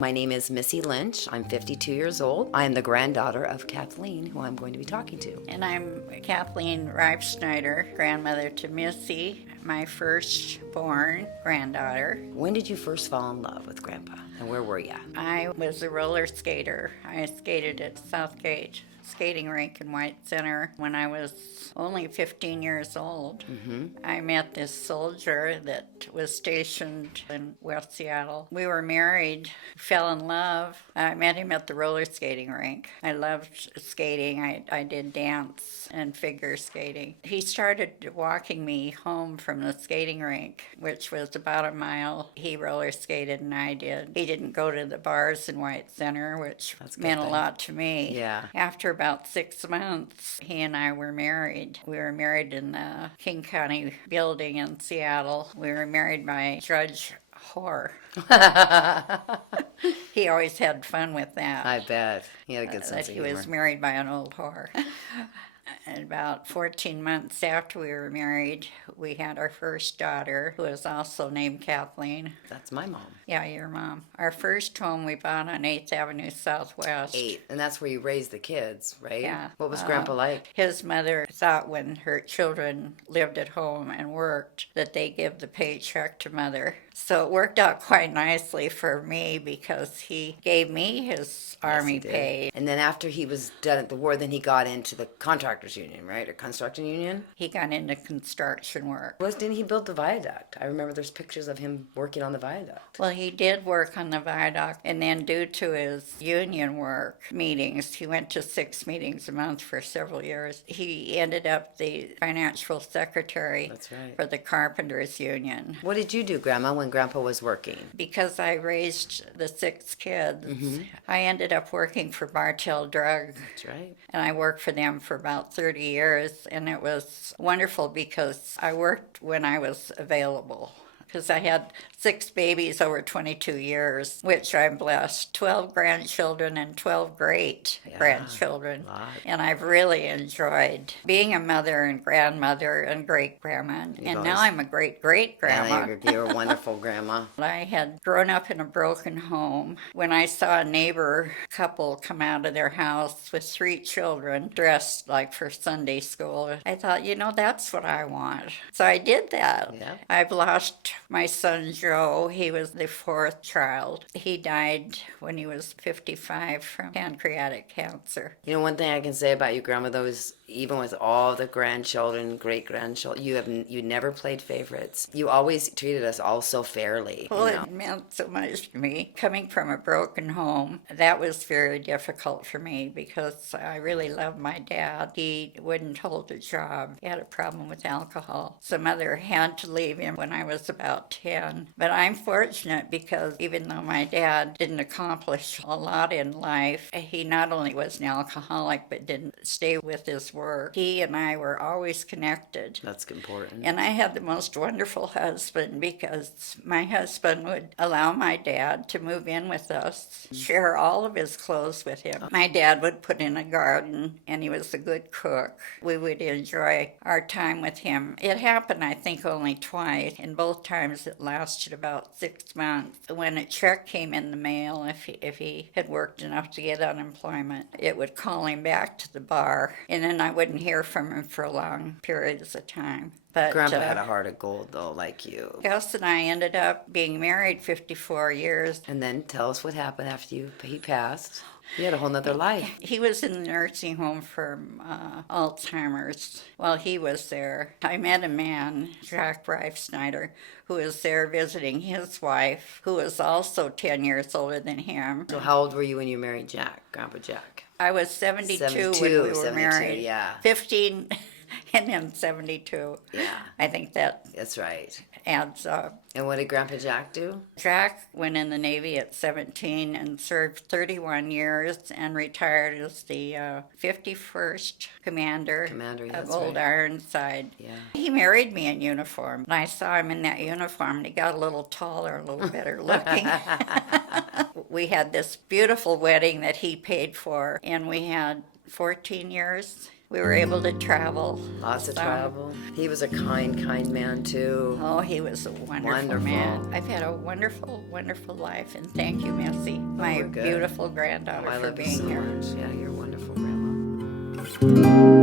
My name is Missy Lynch. I'm 52 years old. I am the granddaughter of Kathleen, who I'm going to be talking to. And I'm Kathleen Reitschneider, grandmother to Missy, my firstborn granddaughter. When did you first fall in love with Grandpa, and where were you? I was a roller skater. I skated at Southgate skating rink in White Center when I was only 15 years old. I met this soldier that was stationed in West Seattle. We were married, fell in love. I met him at the roller skating rink. I loved skating. I did dance and figure skating. He started walking me home from the skating rink, which was about a mile. He roller skated and I did. He didn't go to the bars in White Center, which meant a lot to me. Yeah. After about 6 months, he and I were married. We were married in the King County building in Seattle. We were married by Judge Whore. He always had fun with that. I bet. He had a good sense That of he humor. was married by an old whore. And about 14 months after we were married, we had our first daughter, who was also named Kathleen. That's my mom. Yeah, your mom. Our first home we bought on 8th Avenue Southwest. 8, and that's where you raised the kids, right? Yeah. What was Grandpa like? His mother thought when her children lived at home and worked that they give the paycheck to mother. So it worked out quite nicely for me because he gave me his army pay. And then after he was done at the war, then he got into the contractors union, right? Or construction union? He got into construction work. Didn't he build the viaduct? I remember there's pictures of him working on the viaduct. Well, he did work on the viaduct, and then due to his union work meetings, he went to 6 meetings a month for several years. He ended up the financial secretary That's right. for the carpenters union. What did you do, Grandma, when Grandpa was working? Because I raised the 6 kids, I ended up working for Bartell Drug. That's right. And I worked for them for about 30 years, and it was wonderful because I worked when I was available. Because I had 6 babies over 22 years, which I'm blessed. 12 grandchildren and 12 great grandchildren. And I've really enjoyed being a mother and grandmother and great grandma. And now I'm a great great grandma. You're a wonderful grandma. I had grown up in a broken home. When I saw a neighbor couple come out of their house with 3 children dressed like for Sunday school, I thought, that's what I want. So I did that. Yeah. I've lost my son Joe. He was the 4th child. He died when he was 55 from pancreatic cancer. One thing I can say about you, Grandma, though, is even with all the grandchildren, great-grandchildren, you never played favorites. You always treated us all so fairly. Well, it meant so much to me. Coming from a broken home, that was very difficult for me because I really loved my dad. He wouldn't hold a job. He had a problem with alcohol. So mother had to leave him when I was about 10. But I'm fortunate because even though my dad didn't accomplish a lot in life, he not only was an alcoholic but didn't stay with his work. He and I were always connected. That's important. And I had the most wonderful husband because my husband would allow my dad to move in with us, share all of his clothes with him. My dad would put in a garden and he was a good cook. We would enjoy our time with him. It happened, I think, only twice. And both times it lasted about 6 months. When a check came in the mail, if he had worked enough to get unemployment, it would call him back to the bar. And then I wouldn't hear from him for long periods of time. But Grandpa had a heart of gold, though, like you. Gus and I ended up being married 54 years. And then tell us what happened after he passed. You had a whole nother life. He was in the nursing home for Alzheimer's. While he was there, I met a man, Jacques Reitschneider, who was there visiting his wife, who was also 10 years older than him. So how old were you when you married Jack, Grandpa Jack? I was 72 when we were married. Yeah. 15 and then 72. Yeah. I think That's right. adds up. And what did Grandpa Jack do? Jack went in the Navy at 17 and served 31 years and retired as the 51st Commander of Old Ironside. Yeah. He married me in uniform. And I saw him in that uniform and he got a little taller, a little better looking. We had this beautiful wedding that he paid for, and we had 14 years We were able to travel. Lots of So- travel. He was a kind man too. Oh, he was a wonderful man. I've had a wonderful, wonderful life, and thank you, Missy, my we're good. beautiful granddaughter, I for love you being so here. much. Yeah, you're wonderful, Grandma.